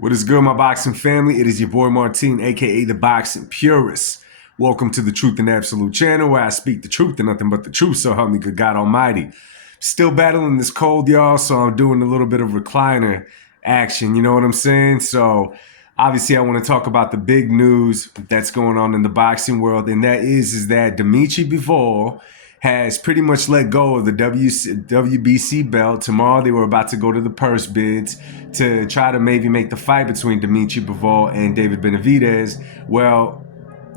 What is good, my boxing family? It is your boy Martin, aka the Boxing Purist. Welcome to the Truth and Absolute channel, where I speak the truth and nothing but the truth, so help me good God Almighty. Still battling this cold, y'all, so I'm doing a little bit of recliner action, you know what I'm saying? So obviously I want to talk about the big news that's going on in the boxing world, and that is that Dimitri Bivol has pretty much let go of the WBC belt. Tomorrow they were about to go to the purse bids to try to maybe make the fight between Dimitri Bivol and David Benavidez. Well,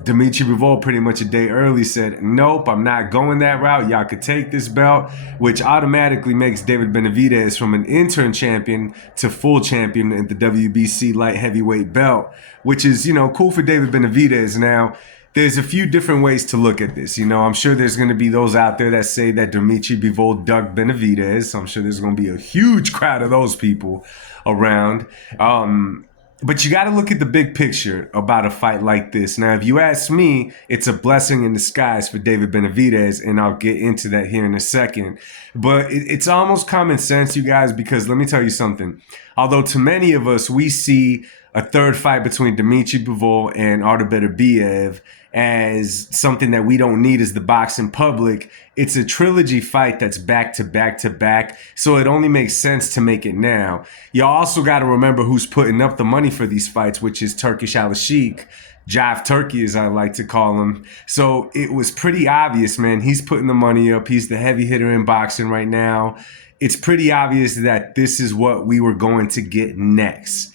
Dimitri Bivol pretty much a day early said, nope, I'm not going that route. Y'all could take this belt, which automatically makes David Benavidez from an interim champion to full champion at the WBC light heavyweight belt, which is, cool for David Benavidez. Now, there's a few different ways to look at this. I'm sure there's going to be those out there that say that Dimitri Bivol ducked Benavidez. I'm sure there's going to be a huge crowd of those people around. But you got to look at the big picture about a fight like this. Now, if you ask me, it's a blessing in disguise for David Benavidez, and I'll get into that here in a second. But it's almost common sense, you guys, because let me tell you something. Although to many of us, we see a third fight between Dimitri Bivol and Artur Beterbiev as something that we don't need as the boxing public. It's a trilogy fight that's back to back to back, so it only makes sense to make it now. You also got to remember who's putting up the money for these fights, which is Turkish Al-Sheikh, Jive Turkey as I like to call him. So it was pretty obvious, man. He's putting the money up. He's the heavy hitter in boxing right now. It's pretty obvious that this is what we were going to get next.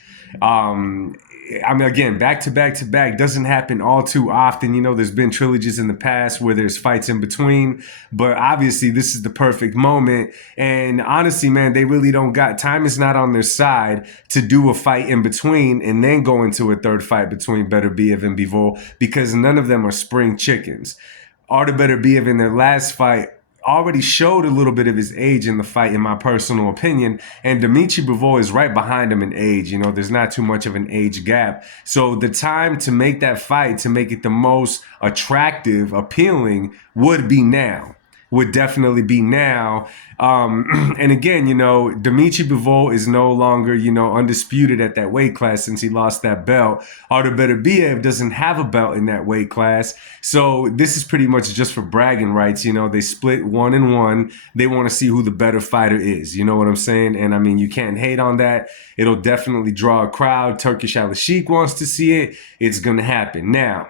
Again, back to back to back doesn't happen all too often. There's been trilogies in the past where there's fights in between, but obviously this is the perfect moment. And honestly, man, they really don't got time is not on their side to do a fight in between and then go into a third fight between Beterbiev and Bivol, because none of them are spring chickens. Artur Beterbiev in their last fight already showed a little bit of his age in the fight, in my personal opinion, and Dimitri Bivol is right behind him in age. There's not too much of an age gap. So the time to make that fight, to make it the most attractive, appealing, would be now. Would definitely be now. And again, Dimitri Bivol is no longer, undisputed at that weight class since he lost that belt. Artur Beterbiev doesn't have a belt in that weight class. So this is pretty much just for bragging rights. They split 1-1. They want to see who the better fighter is. You know what I'm saying? And you can't hate on that. It'll definitely draw a crowd. Turkish Al-Sheikh wants to see it. It's going to happen. Now,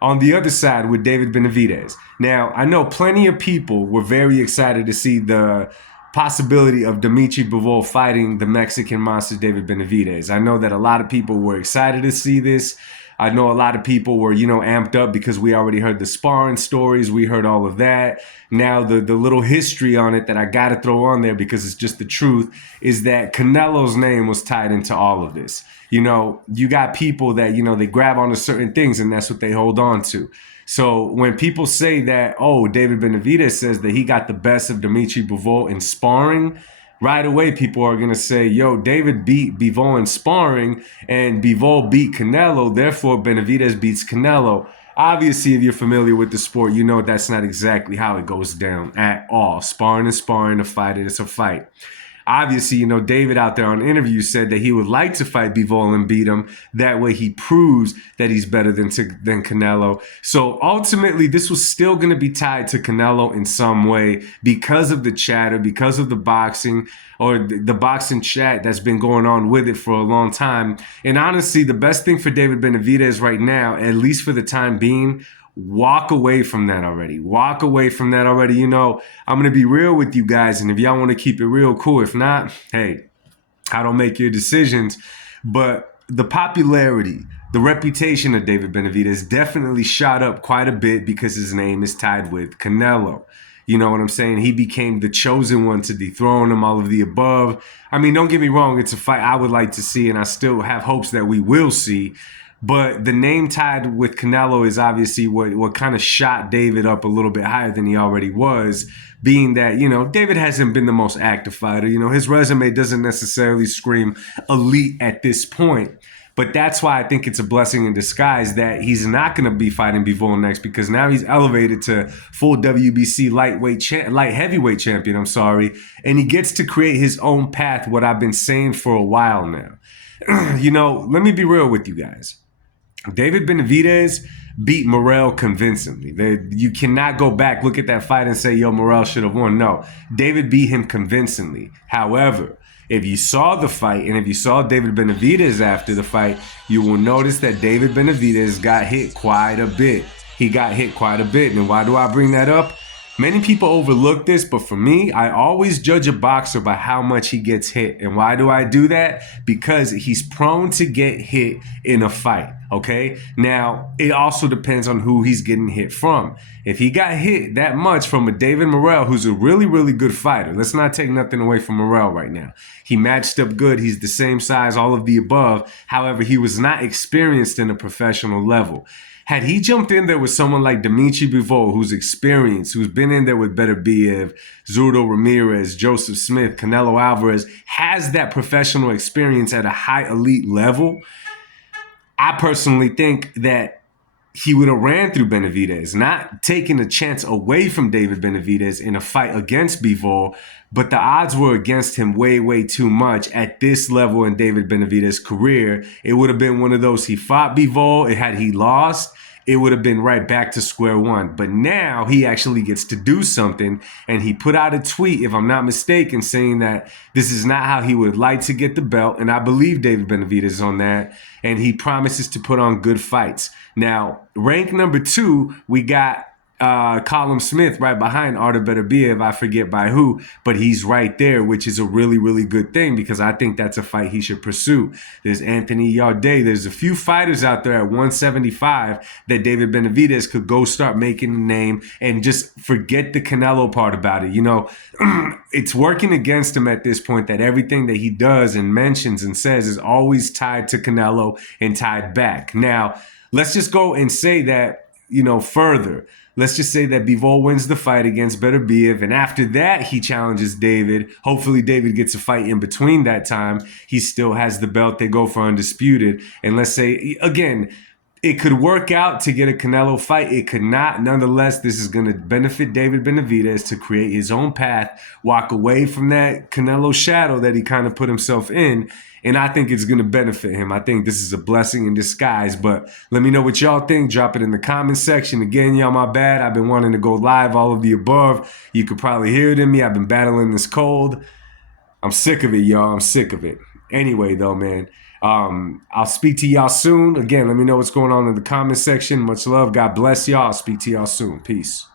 on the other side with David Benavidez. Now, I know plenty of people were very excited to see the possibility of Dimitri Bivol fighting the Mexican monster David Benavidez. I know that a lot of people were excited to see this. I know a lot of people were, amped up because we already heard the sparring stories. We heard all of that. Now, the little history on it that I got to throw on there because it's just the truth is that Canelo's name was tied into all of this. You got people that, they grab onto certain things and that's what they hold on to. So when people say that, David Benavidez says that he got the best of Dimitri Bivol in sparring, right away people are going to say, David beat Bivol in sparring and Bivol beat Canelo, therefore Benavidez beats Canelo. Obviously, if you're familiar with the sport, that's not exactly how it goes down at all. Sparring is sparring, a fight is a fight. Obviously, David out there on interviews said that he would like to fight Bivol and beat him. That way he proves that he's better than Canelo. So ultimately, this was still going to be tied to Canelo in some way because of the chatter, because of the boxing or the boxing chat that's been going on with it for a long time. And honestly, the best thing for David Benavidez right now, at least for the time being, walk away from that already. Walk away from that already. I'm going to be real with you guys. And if y'all want to keep it real, cool. If not, hey, I don't make your decisions. But the popularity, the reputation of David Benavidez definitely shot up quite a bit because his name is tied with Canelo. You know what I'm saying? He became the chosen one to dethrone him, all of the above. Don't get me wrong. It's a fight I would like to see, and I still have hopes that we will see. But the name tied with Canelo is obviously what kind of shot David up a little bit higher than he already was, being that, David hasn't been the most active fighter. His resume doesn't necessarily scream elite at this point. But that's why I think it's a blessing in disguise that he's not going to be fighting Bivol next, because now he's elevated to full WBC light heavyweight champion, and he gets to create his own path, what I've been saying for a while now. Let me be real with you guys. David Benavidez beat Morrell convincingly. You cannot go back, look at that fight and say, yo, Morrell should have won. No, David beat him convincingly. However, if you saw the fight and if you saw David Benavidez after the fight, you will notice that David Benavidez got hit quite a bit. He got hit quite a bit. And why do I bring that up? Many people overlook this, but for me, I always judge a boxer by how much he gets hit. And why do I do that? Because he's prone to get hit in a fight, okay? Now, it also depends on who he's getting hit from. If he got hit that much from a David Morrell, who's a really, really good fighter, let's not take nothing away from Morrell right now. He matched up good. He's the same size, all of the above. However, he was not experienced in a professional level. Had he jumped in there with someone like Dimitri Bivol, who's experienced, who's been in there with Beterbiev, Zurdo Ramirez, Joseph Smith, Canelo Alvarez, has that professional experience at a high elite level, I personally think that he would have ran through Benavidez, not taking a chance away from David Benavidez in a fight against Bivol, but the odds were against him way, way too much at this level in David Benavidez's career. It would have been one of those, he fought Bivol, had he lost, it would have been right back to square one. But now he actually gets to do something, and he put out a tweet, if I'm not mistaken, saying that this is not how he would like to get the belt, and I believe David Benavidez on that, and he promises to put on good fights. Now, rank number 2, we got Callum Smith right behind Artur Beterbiev, I forget by who, but he's right there, which is a really, really good thing because I think that's a fight he should pursue. There's Anthony Yarde. There's a few fighters out there at 175 that David Benavidez could go start making a name and just forget the Canelo part about it. It's working against him at this point that everything that he does and mentions and says is always tied to Canelo and tied back. Now, let's just go and say that, further. Let's just say that Bivol wins the fight against Beterbiev, and after that, he challenges David. Hopefully, David gets a fight in between that time. He still has the belt. They go for undisputed. And let's say, again, it could work out to get a Canelo fight. It could not. Nonetheless, this is going to benefit David Benavidez to create his own path, walk away from that Canelo shadow that he kind of put himself in. And I think it's going to benefit him. I think this is a blessing in disguise. But let me know what y'all think. Drop it in the comment section. Again, y'all, my bad. I've been wanting to go live, all of the above. You could probably hear it in me. I've been battling this cold. I'm sick of it, y'all. I'm sick of it. Anyway, though, man, I'll speak to y'all soon. Again, let me know what's going on in the comment section. Much love. God bless y'all. I'll speak to y'all soon. Peace.